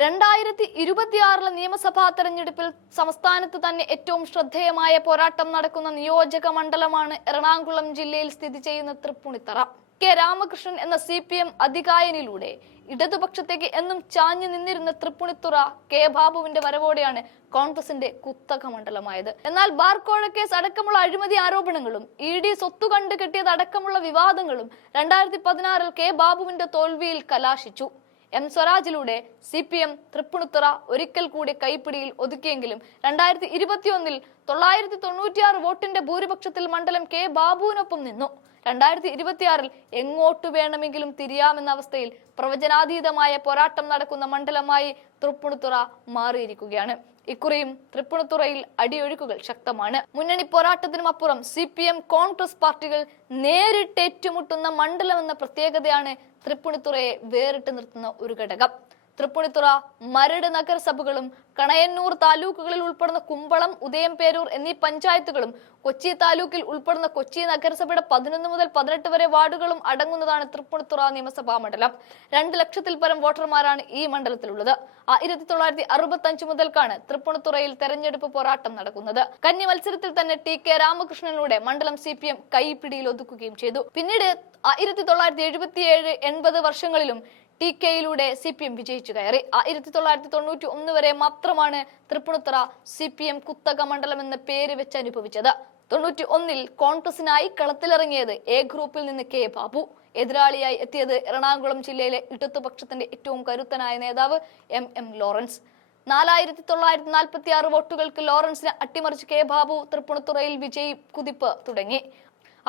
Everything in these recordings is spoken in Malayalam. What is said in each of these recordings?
2026 നിയമസഭാ തെരഞ്ഞെടുപ്പിൽ സംസ്ഥാനത്ത് തന്നെ ഏറ്റവും ശ്രദ്ധേയമായ പോരാട്ടം നടക്കുന്ന നിയോജക മണ്ഡലമാണ് എറണാകുളം ജില്ലയിൽ സ്ഥിതി ചെയ്യുന്ന തൃപ്പൂണിത്തറ. കെ രാമകൃഷ്ണൻ എന്ന CPM അധികായനിലൂടെ ഇടതുപക്ഷത്തേക്ക് എന്നും ചാഞ്ഞു നിന്നിരുന്ന തൃപ്പൂണിത്തുറ കെ ബാബുവിന്റെ വരവോടെയാണ് കോൺഗ്രസിന്റെ കുത്തക മണ്ഡലമായത്. എന്നാൽ ബാർക്കോഴ കേസ് അടക്കമുള്ള അഴിമതി ആരോപണങ്ങളും ED സ്വത്തു കണ്ടു കെട്ടിയത് അടക്കമുള്ള വിവാദങ്ങളും 2016 കെ ബാബുവിന്റെ തോൽവിയിൽ കലാശിച്ചു. M സ്വരാജിലൂടെ CPM തൃപ്പൂണിത്തുറ ഒരിക്കൽ കൂടി കൈപ്പിടിയിൽ ഒതുക്കിയെങ്കിലും 2021 996 വോട്ടിന്റെ ഭൂരിപക്ഷത്തിൽ മണ്ഡലം കെ ബാബുവിനൊപ്പം നിന്നു. 2026 എങ്ങോട്ട് വേണമെങ്കിലും തിരിയാമെന്ന അവസ്ഥയിൽ പ്രവചനാതീതമായ പോരാട്ടം നടക്കുന്ന മണ്ഡലമായി തൃപ്പൂണിത്തുറ മാറിയിരിക്കുകയാണ്. ഇക്കുറിയും തൃപ്പൂണിത്തുറയിൽ അടിയൊഴുക്കുകൾ ശക്തമാണ്. മുന്നണി പോരാട്ടത്തിനുമപ്പുറം CPM കോൺഗ്രസ് പാർട്ടികൾ നേരിട്ട് ഏറ്റുമുട്ടുന്ന മണ്ഡലമെന്ന പ്രത്യേകതയാണ് തൃപ്പൂണിത്തുറയെ വേറിട്ട് നിർത്തുന്ന ഒരു ഘടകം. തൃപ്പൂണിത്തുറ, മരട് നഗരസഭകളും കണയന്നൂർ താലൂക്കുകളിൽ ഉൾപ്പെടുന്ന കുമ്പളം, ഉദയംപേരൂർ എന്നീ പഞ്ചായത്തുകളും കൊച്ചി താലൂക്കിൽ ഉൾപ്പെടുന്ന കൊച്ചി നഗരസഭയുടെ 11 മുതൽ 18 വരെ വാർഡുകളും അടങ്ങുന്നതാണ് തൃപ്പൂണിത്തുറ നിയമസഭാ മണ്ഡലം. 2 ലക്ഷത്തിൽ പരം വോട്ടർമാരാണ് ഈ മണ്ഡലത്തിലുള്ളത്. 1965 മുതൽക്കാണ് തൃപ്പൂണിത്തുറയിൽ തെരഞ്ഞെടുപ്പ് പോരാട്ടം നടക്കുന്നത്. കന്നി മത്സരത്തിൽ തന്നെ TK രാമകൃഷ്ണനിലൂടെ മണ്ഡലം CPM കൈപ്പിടിയിൽ ഒതുക്കുകയും ചെയ്തു. പിന്നീട് 1977, 80 വർഷങ്ങളിലും TKയിലൂടെ CPM വിജയിച്ചു കയറി. 1991 വരെ മാത്രമാണ് തൃപ്പൂണിത്തുറ CPM കുത്തക മണ്ഡലം എന്ന പേര് വെച്ച് അനുഭവിച്ചത്. 91 കോൺഗ്രസിനായി കളത്തിലിറങ്ങിയത് A ഗ്രൂപ്പിൽ നിന്ന് കെ ബാബു. എതിരാളിയായി എത്തിയത് എറണാകുളം ജില്ലയിലെ ഇടതുപക്ഷത്തിന്റെ ഏറ്റവും കരുത്തനായ നേതാവ് MM ലോറൻസ്. 4946 വോട്ടുകൾക്ക് ലോറൻസിനെ അട്ടിമറിച്ച് കെ ബാബു തൃപ്പൂണിത്തുറയിൽ വിജയി കുതിപ്പ് തുടങ്ങി.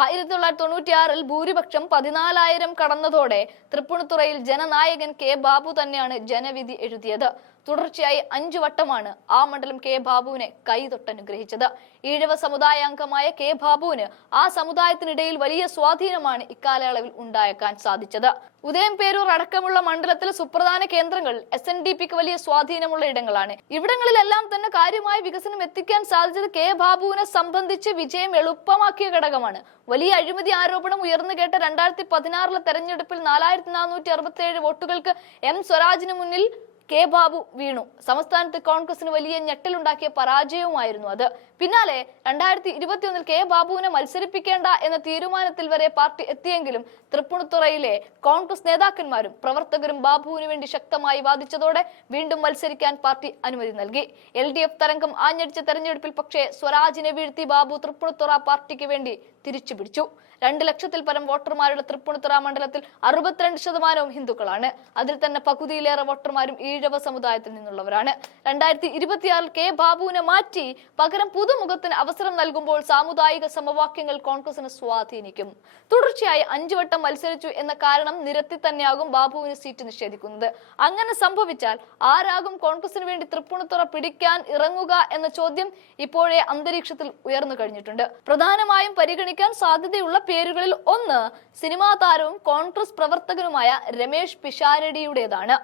1996 ഭൂരിപക്ഷം 14,000 കടന്നതോടെ തൃപ്പൂണിത്തുറയിൽ ജനനായകൻ കെ ബാബു തന്നെയാണ് ജനവിധി എഴുതിയത്. തുടർച്ചയായി 5 വട്ടമാണ് ആ മണ്ഡലം കെ ബാബുവിനെ കൈതൊട്ടനുഗ്രഹിച്ചത്. ഈഴവ സമുദായാംഗമായ കെ ബാബുവിന് ആ സമുദായത്തിനിടയിൽ വലിയ സ്വാധീനമാണ് ഇക്കാലയളവിൽ ഉണ്ടായേക്കാൻ സാധിച്ചത്. ഉദയംപേരൂർ അടക്കമുള്ള മണ്ഡലത്തിൽ സുപ്രധാന കേന്ദ്രങ്ങൾ SNDPക്ക് വലിയ സ്വാധീനമുള്ള ഇടങ്ങളാണ്. ഇവിടങ്ങളിലെല്ലാം തന്നെ കാര്യമായ വികസനം എത്തിക്കാൻ സാധിച്ചത് കെ ബാബുവിനെ സംബന്ധിച്ച് വിജയം എളുപ്പമാക്കിയ ഘടകമാണ്. വലിയ അഴിമതി ആരോപണം ഉയർന്നു കേട്ട 2016 തെരഞ്ഞെടുപ്പിൽ 4467 വോട്ടുകൾക്ക് M സ്വരാജിന് മുന്നിൽ കെ ബാബു വീണു. സംസ്ഥാനത്ത് കോൺഗ്രസിന് വലിയ ഞെട്ടലുണ്ടാക്കിയ പരാജയവുമായിരുന്നു അത്. പിന്നാലെ 2021 കെ ബാബുവിനെ മത്സരിപ്പിക്കേണ്ട എന്ന തീരുമാനത്തിൽ വരെ പാർട്ടി എത്തിയെങ്കിലും തൃപ്പൂണിത്തുറയിലെ കോൺഗ്രസ് നേതാക്കന്മാരും പ്രവർത്തകരും ബാബുവിന് വേണ്ടി ശക്തമായി വാദിച്ചതോടെ വീണ്ടും മത്സരിക്കാൻ പാർട്ടി അനുമതി നൽകി. LDF തരംഗം ആഞ്ഞടിച്ച തെരഞ്ഞെടുപ്പിൽ പക്ഷേ സ്വരാജിനെ വീഴ്ത്തി ബാബു തൃപ്പൂണിത്തുറ പാർട്ടിക്ക് വേണ്ടി തിരിച്ചു പിടിച്ചു. 2 ലക്ഷത്തിൽ പരം വോട്ടർമാരുടെ തൃപ്പൂണിത്തുറ മണ്ഡലത്തിൽ 62% ഹിന്ദുക്കളാണ്. അതിൽ തന്നെ പകുതിയിലേറെ വോട്ടർമാരും ഈഴവ സമുദായത്തിൽ നിന്നുള്ളവരാണ്. 2026 കെ ബാബുവിനെ മാറ്റി പകരം പുതുമുഖത്തിന് അവസരം നൽകുമ്പോൾ സാമുദായിക സമവാക്യങ്ങൾ കോൺഗ്രസിന് സ്വാധീനിക്കും. തുടർച്ചയായി 5 വട്ടം മത്സരിച്ചു എന്ന കാരണം നിരത്തി തന്നെയാകും ബാബുവിന് സീറ്റ് നിഷേധിക്കുന്നത്. അങ്ങനെ സംഭവിച്ചാൽ ആരാകും കോൺഗ്രസിന് വേണ്ടി തൃപ്പൂണിത്തുറ പിടിക്കാൻ ഇറങ്ങുക എന്ന ചോദ്യം ഇപ്പോഴേ അന്തരീക്ഷത്തിൽ ഉയർന്നു കഴിഞ്ഞിട്ടുണ്ട്. പ്രധാനമായും പരിഗണിക്കാൻ സാധ്യതയുള്ള പേരുകളിൽ ഒന്ന് സിനിമാ താരവും കോൺഗ്രസ് പ്രവർത്തകനുമായ രമേശ് പിഷാരടിയുടേതാണ്.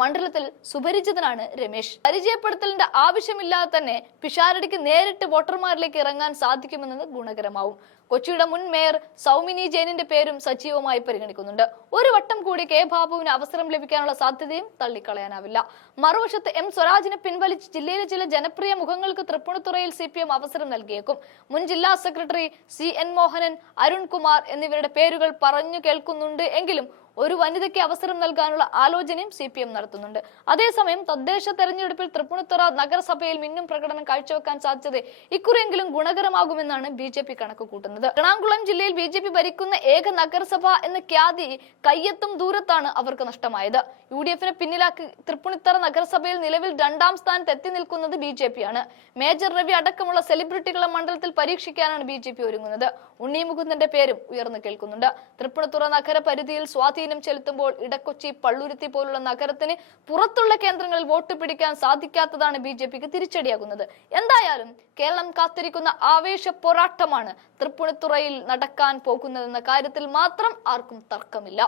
മണ്ഡലത്തിൽ സുപരിചിതനാണ് രമേശ്. പരിചയപ്പെടുത്തലിന്റെ ആവശ്യമില്ലാതെ തന്നെ പിഷാരടിക്ക് നേരിട്ട് വോട്ടർമാരിലേക്ക് ഇറങ്ങാൻ സാധിക്കുമെന്നത് ഗുണകരമാവും. കൊച്ചിയുടെ മുൻ മേയർ സൗമിനി ജെയിനിന്റെ പേരും സജീവമായി പരിഗണിക്കുന്നുണ്ട്. ഒരു വട്ടം കൂടി കെ ബാബുവിന് അവസരം ലഭിക്കാനുള്ള സാധ്യതയും തള്ളിക്കളയാനാവില്ല. മറുവശത്ത് M സ്വരാജിനെ പിൻവലിച്ച് ജില്ലയിലെ ചില ജനപ്രിയ മുഖങ്ങൾക്ക് തൃപ്പൂണിത്തുറയിൽ CPM അവസരം നൽകിയേക്കും. മുൻ ജില്ലാ സെക്രട്ടറി CN മോഹനൻ, അരുൺ കുമാർ എന്നിവരുടെ പേരുകൾ പറഞ്ഞു കേൾക്കുന്നുണ്ട് എങ്കിലും ഒരു വനിതയ്ക്ക് അവസരം നൽകാനുള്ള ആലോചനയും CPM നടത്തുന്നുണ്ട്. അതേസമയം തദ്ദേശ തെരഞ്ഞെടുപ്പിൽ തൃപ്പൂണിത്തുറ നഗരസഭയിൽ മിന്നും പ്രകടനം കാഴ്ചവെക്കാൻ സാധിച്ചത് ഇക്കുറിയെങ്കിലും ഗുണകരമാകുമെന്നാണ് BJP കണക്ക് കൂട്ടുന്നത്. എറണാകുളം ജില്ലയിൽ BJP ഭരിക്കുന്ന ഏക നഗരസഭ എന്ന ഖ്യാതി കയ്യെത്തും ദൂരത്താണ് അവർക്ക് നഷ്ടമായത്. UDFനെ പിന്നിലാക്കി തൃപ്പൂണിത്തുറ നഗരസഭയിൽ നിലവിൽ 2ാം സ്ഥാനത്ത് എത്തി നിൽക്കുന്നത് BJP ആണ്. മേജർ രവി അടക്കമുള്ള സെലിബ്രിറ്റികളെ മണ്ഡലത്തിൽ പരീക്ഷിക്കാനാണ് BJP ഒരുങ്ങുന്നത്. ഉണ്ണി മുകുന്ദന്റെ പേരും ഉയർന്നു കേൾക്കുന്നുണ്ട്. തൃപ്പൂണിത്തുറ നഗര പരിധിയിൽ സ്വാധീനം ചെലുത്തുമ്പോൾ ഇടക്കൊച്ചി, പള്ളുരുത്തി പോലുള്ള നഗരത്തിന് പുറത്തുള്ള കേന്ദ്രങ്ങളിൽ വോട്ട് പിടിക്കാൻ സാധിക്കാത്തതാണ് BJPക്ക് തിരിച്ചടിയാകുന്നത്. എന്തായാലും കേരളം കാത്തിരിക്കുന്ന ആവേശ പോരാട്ടമാണ് തൃപ്പൂണിത്തുറയിൽ നടക്കാൻ പോകുന്നതെന്ന കാര്യത്തിൽ മാത്രം ആർക്കും തർക്കമില്ല.